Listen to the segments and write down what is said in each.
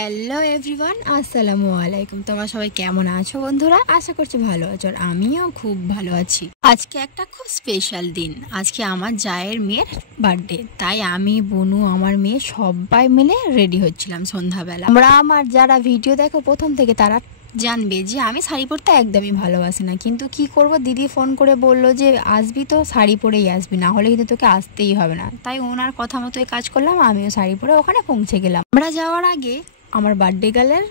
Hello everyone, আসসালামু আলাইকুম। তোমরা সবাই কেমন আছো বন্ধুরা? আশা করছি ভালো আছো, আর আমিও খুব ভালো আছি। আজকে একটা খুব স্পেশাল দিন। আজকে আমার জায়ের মেয়ের বার্থডে, তাই আমি, বনু, আমার মেয়ে সবাই মিলে রেডি হচ্ছিলাম সন্ধ্যাবেলা। আমরা আমার যারা ভিডিও দেখো প্রথম থেকে তারা জানবে যে আমি শাড়ি পরতে একদমই ভালোবাসি না, কিন্তু কি করব, দিদি ফোন করে বলল যে আসবি তো শাড়ি পরেই আসবি, না হলে কিন্তু তোকে আসতেই হবে না। তাই ওনার কথা মতোই কাজ করলাম, আমিও শাড়ি পরে ওখানে পৌঁছে গেলাম। আমরা যাওয়ার আগে আমার বার্থডে গার্লের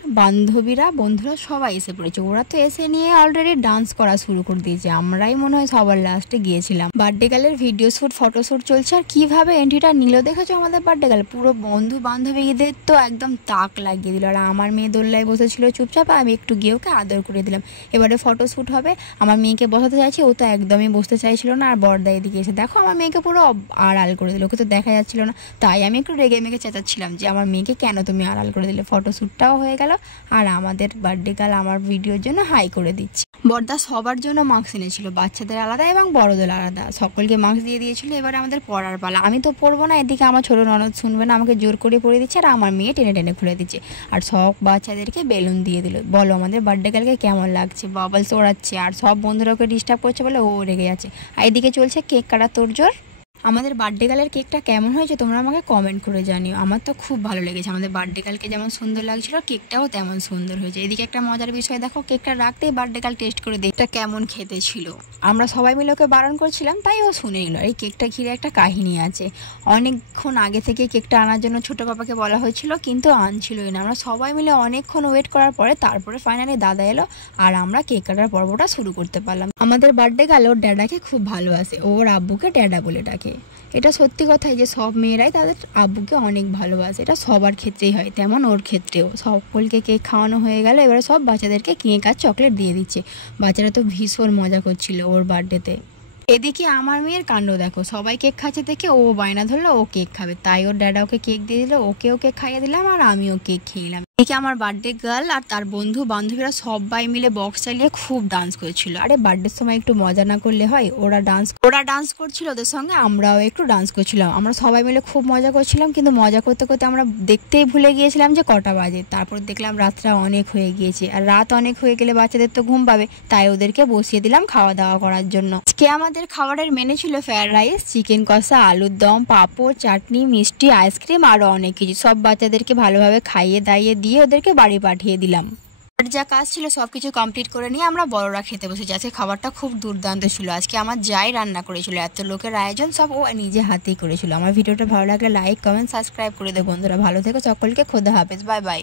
বন্ধুরা সবাই এসে পড়েছে। ওরা তো এসে নিয়ে অলরেডি ডান্স করা শুরু করে দিয়েছে। আমরাই মনে হয় সবার লাস্টে গিয়েছিলাম। বার্থডে গার্লের ভিডিও শ্যুট, ফটোশ্যুট চলছে। আর কিভাবে এন্ট্রিটা নিল দেখেছো আমাদের বার্থডে গার্ল? পুরো বন্ধু বান্ধবীদের তো একদম তাক লাগিয়ে দিল। আর আমার মেয়ে দোল্লায় বসেছিল চুপচাপ, আমি একটু গিয়ে ওকে আদর করে দিলাম। এবারে ফটোশ্যুট হবে, আমার মেয়েকে বসাতে চাইছি, ও তো একদমই বসতে চাইছিল না। আর বড়দা এদিকে এসে দেখো আমার মেয়েকে পুরো আড়াল করে দিল, ওকে তো দেখা যাচ্ছিল না। তাই আমি একটু রেগে মেগে চেঁচাচ্ছিলাম যে আমার মেয়েকে কেন তুমি আড়াল করে দিলে। ফটোশ্যুটটাও হয়ে গেল, আর আমাদের বার্থডে গার্ল আমার ভিডিওর জন্য হাই করে দিচ্ছে। বড়দা সবার জন্য মাস্ক এনেছিল, বাচ্চাদের আলাদা এবং বড়দের আলাদা, সকলকে মাস্ক দিয়ে দিয়েছিল। এবারে আমাদের পড়ার পালা। আমি তো পড়বো না, এদিকে আমার ছোট ননদ শুনবে না, আমাকে জোর করে পড়ে দিচ্ছে, আর আমার মেয়ে টেনে টেনে খুলে দিচ্ছে। আর সব বাচ্চাদেরকে বেলুন দিয়ে দিল। বলো আমাদের বার্থডে গার্লকে কেমন লাগছে? বাবলস ওড়াচ্ছে, আর সব বন্ধুরা ওকে ডিস্টার্ব করছে বলে ও রেগে যাচ্ছে। আর এদিকে চলছে কেক কাটা তোড়জোড়। আমাদের বার্থডে গার্লের কেকটা কেমন হয়েছে তোমরা আমাকে কমেন্ট করে জানিও। আমার তো খুব ভালো লেগেছে। আমাদের বার্থডে গার্লকে যেমন সুন্দর লাগছিল, কেকটাও তেমন সুন্দর হয়েছে। এদিকে একটা মজার বিষয় দেখো, কেকটা রাখতেই বার্থডে গার্ল টেস্ট করে দেখটা কেমন খেতে ছিল। আমরা সবাই মিলে ওকে বারণ করছিলাম, তাই ও শুনে নিল। এই কেকটা ঘিরে একটা কাহিনী আছে। অনেকক্ষণ আগে থেকে কেকটা আনার জন্য ছোট পাপাকে বলা হয়েছিল, কিন্তু আনছিলই না। আমরা সবাই মিলে অনেকক্ষণ ওয়েট করার পরে তারপরে ফাইনালি দাদা এলো, আর আমরা কেক কাটার পর্বটা শুরু করতে পারলাম। আমাদের বার্থডে গার্ল ওর ড্যাডাকে খুব ভালোবাসে, ওর আব্বুকে ড্যাডা বলে ডাকে। এটা সত্যি কথাই যে সব মেয়েরাই তাদের আব্বুকে অনেক ভালোবাসে। এটা সবার ক্ষেত্রেই হয়, তেমন ওর ক্ষেত্রেও। সকলকে কেক খাওয়ানো হয়ে গেল, এবারে সব বাচ্চাদেরকে কেক আর চকলেট দিয়ে দিচ্ছে। বাচ্চারা তো ভীষণ মজা করছিল ওর বার্থডেতে। এদিকে আমার মেয়ের কাণ্ড দেখো, সবাই কেক খাচ্ছে দেখে ও বায়না ধরলো ও কেক খাবে, তাই ওর ড্যাডা ওকে কেক দিয়ে দিল, ওকেও কেক খাইয়ে দিলাম, আর আমিও কেক খেয়ে নিলাম। এদিকে আমার বার্থডে গার্ল আর তার বন্ধু বান্ধবীরা সবাই মিলে বক্স চালিয়ে খুব ডান্স করেছিল। আরে বার্থডের সময় একটু মজা না করলে হয়? ওরা ডান্স করছিল ওদের সঙ্গে, আমরাও একটু ডান্স করছিলাম। আমরা সবাই মিলে খুব মজা করছিলাম, কিন্তু মজা করতে করতে আমরা দেখতেই ভুলে গিয়েছিলাম যে কটা বাজে। তারপর দেখলাম রাতটা অনেক হয়ে গিয়েছে, আর রাত অনেক হয়ে গেলে বাচ্চাদের তো ঘুম পাবে, তাই ওদেরকে বসিয়ে দিলাম খাওয়া দাওয়া করার জন্য। আজকে আমাদের খাবারের মেনু ছিল ফ্রাইড রাইস, চিকেন কষা, আলুর দম, পাঁপড়, চাটনি, মিষ্টি, আইসক্রিম, আরও অনেক কিছু। সব বাচ্চাদেরকে ভালোভাবে খাইয়ে দাইয়ে দিয়ে ওদেরকে বাড়ি পাঠিয়ে দিলাম। আর যা কাজ ছিল সবকিছু কমপ্লিট করে নিয়ে আমরা বড়রা খেতে বসেছি। আজকে খাবারটা খুব দুর্দান্ত ছিল। আজকে আমার যাই রান্না করেছিল, এত লোকের আয়োজন সব ও নিজে হাতেই করেছিল। আমার ভিডিওটা ভালো লাগলে লাইক, কমেন্ট, সাবস্ক্রাইব করে দেবো বন্ধুরা। ভালো থেকো সকলকে, খোদা হাফেজ, বাই বাই।